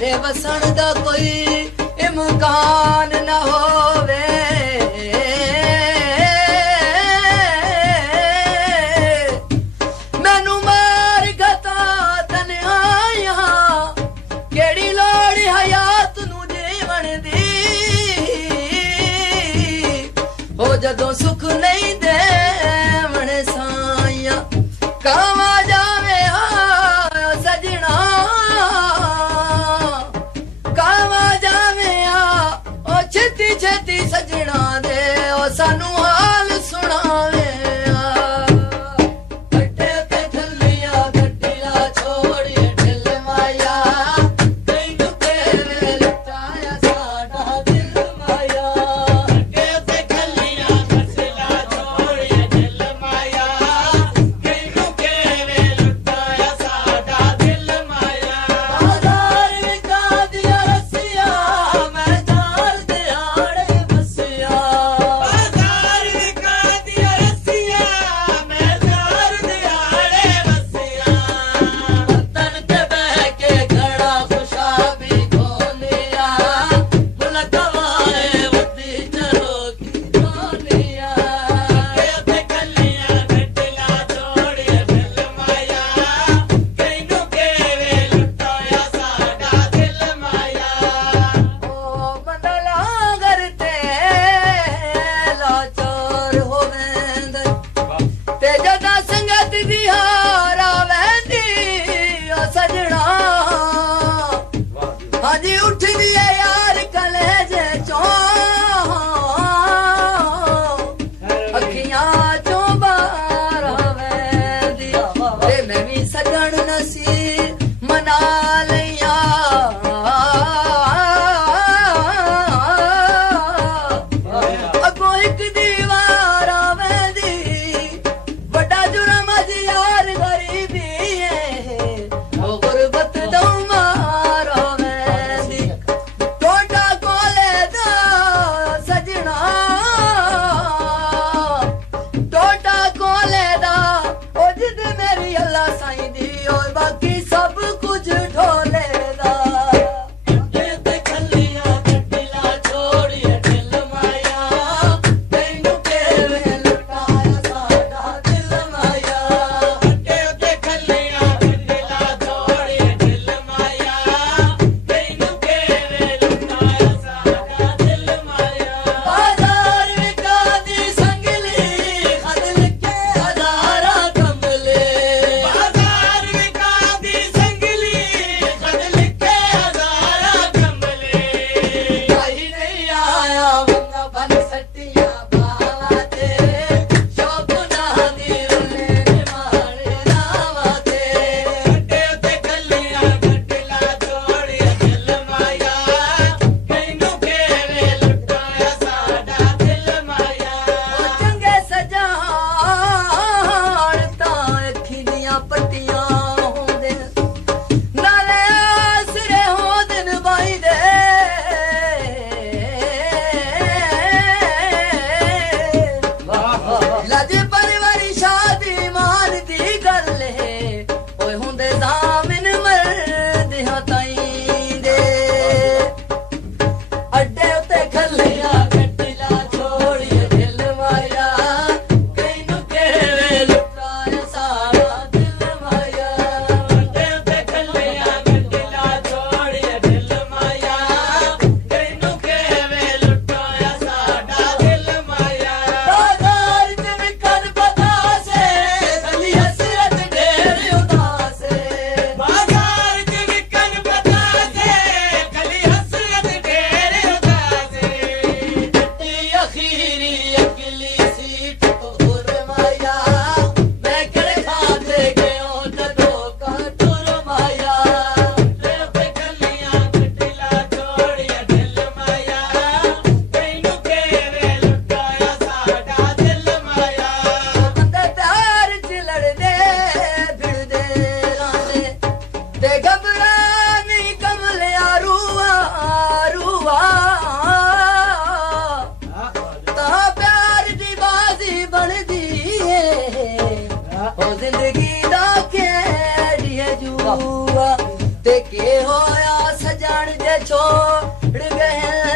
मेरे वसन दा कोई इम्कान न होवे मैनू मार गता तन्हाइया केड़ी लोड़ हयात नू जीवन दी हो जदों सुख नहीं देवण साइया कावा जावे सजना छेती छेती सजना दे ओ सानू हाल सुनावे गड्डे ते थल्लिया गड्डीला छोड़िए ढिल माया तैनू केवे लुटाया साडा दिल माया गड्डे ते थल्लिया गड्डीला छोड़िए ढिल माया तैनू केवे लुटाया साडा दिल माया बाजार विका दिया रसिया मैं हाजी उठ दिया यार कलेजे चो अखियां चो बाहर आवेंदी ते मैं भी सजन नसीब मना लिया अगो एक दीवार आवेंदी बड़ा जुर्म अजी यार गरीबी है ओ गुरबत दो साईं दी और बाकी ਤੇ ਕੀ ਹੋਇਆ ਸਜਣ ਜੇ ਛੋੜ ਗਏ